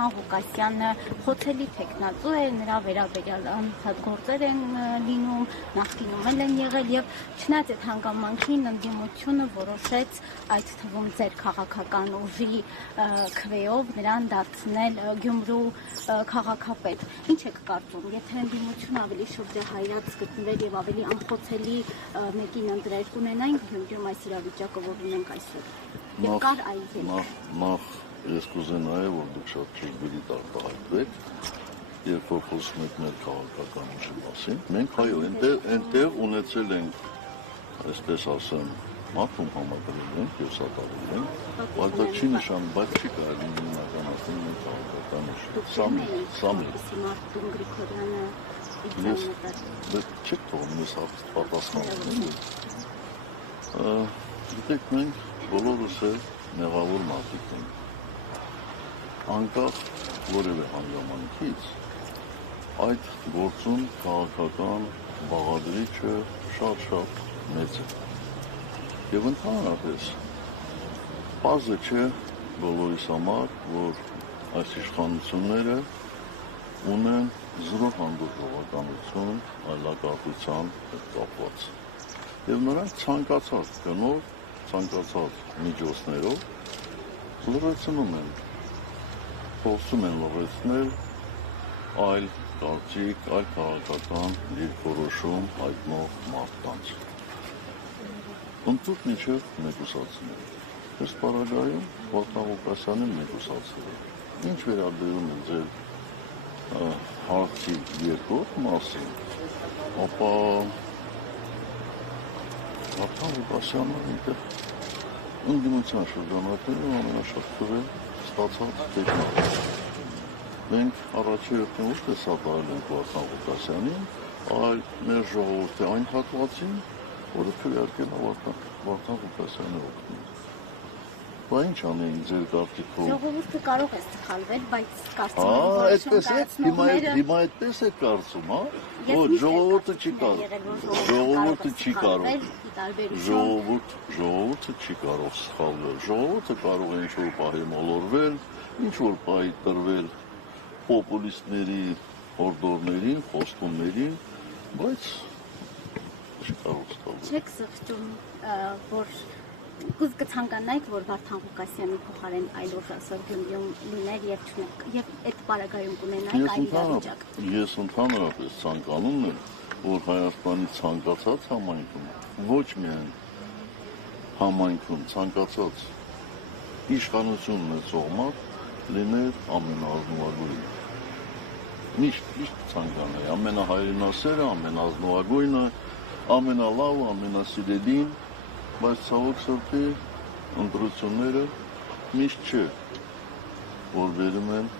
Վարդան Ղուկասյանը խոցելի թեկնածու է, նրա վերաբերյալ անընդհատ գործեր են լինում, նախկինում են եղել եւ չնայած այդ հանգամանքին ընդդիմությունը որոշեց այդ թվում ձեր քաղաքական ուժի քվեով նրան դարձնել Գյումրու քաղաքապետ։ Ինչ եք կարծում, եթե ընդդիմությունը ավելի շրջահայաց գտնվեր եւ ավելի անխոցելի մեկին ընտրեր, կունենայինք Գյումրիում այս իրավիճակը, որ ունենք այսօր։ Եվ կար այլ նախ ես կուզենայի, որ դուք շատ ճիշտ արտահայտվեք, երբ որ խոսում եք մեր քաղաքական ուժի մասին։ Մենք այո, այնտեղ ունեցել ենք, այսպես ասեմ, մաքրում համադրել ենք եւ սատարել ենք, բայց դա չի նշան, բայց չի կարելի նույնականացնել մեր քաղաքական ուժը։ Սա Մարտուն Գրիգորյանը ես չեք թողնում ես պատասխանել։ Գիտեք, մենք բոլորս էլ մեղավոր մարդիկ ենք։ Անկախ որևէ հանգամանքից այդ գործում քաղաքական բաղադրիչը շատ մեծ է։ Եվ ընդհանրապես պարզ չէ բոլորիս համար, որ այս իշխանությունները ունեն զրո հանդուրժողականություն այլակատության հետ կապված։ Եվ նրանք ցանկացած գնով, ցանկացած միջոցներով լրացնում են, փորձում են լրացնել այլ կարծիք, այլ քաղաքական դիրքորոշում հայտնող մարդկանց։ Ընդհանուր միջև մեկուսացնել։ Այս պարագայում Վարդան Ղուկասյանին մեկուսացել է։ Ինչ վերաբերում է ձեր հարցի երկրորդ մասին, ապա Վարդան Ղուկասյանը այնտեղ ընդդիմության շրջանակներում ամենաշատ քվե ստացած տեխնիկ։ Մենք առաջի հերթին ոչ թե սատարել ենք Վարդան Ղուկասյանին, այլ մեր ժողովրդի այն հատվածին, որը քվեարկել է Վարդան Ղուկասյանի օգտին։ Բա ինչ անեին ձեր կարծիքով։ Ժողովուրդը կարող է սխալվել, բայց կարծում եմ, որ այդպես հիմա այդպես է կարծում, հա։ Ոչ, ժողովուրդը չի կարող։ Ժողովուրդը չի կարող սխալվել։ Ժողովուրդը կարող է ինչ-որ պահի մոլորվել, ինչ-որ պահի տրվել պոպուլիստների հորդորներին, խոստումներին, բայց չի կարող սխալվել։ Չեք զղջում, որ կցանկանայիք, որ Վարդան Ղուկասյանի փոխարեն այլ ուժ այսօր Գյումրիում լիներ եւ այդ պարագայում կունենայիք այլ իրավիճակ։ Ես ընդհանրապես ցանկանում եմ, որ Հայաստանի ցանկացած համայնքում, ոչ միայն համայնքում, ցանկացած իշխանություն ունեցող մարդ լիներ ամենազնվագույնը։ Միշտ ցանկանայի, ամենահայրենասերը, ամենազնվագույնը, ամենալավը, ամենասիրելին, բայց ցավոք սրտի ընտրությունները միշտ չէ, որ վերում են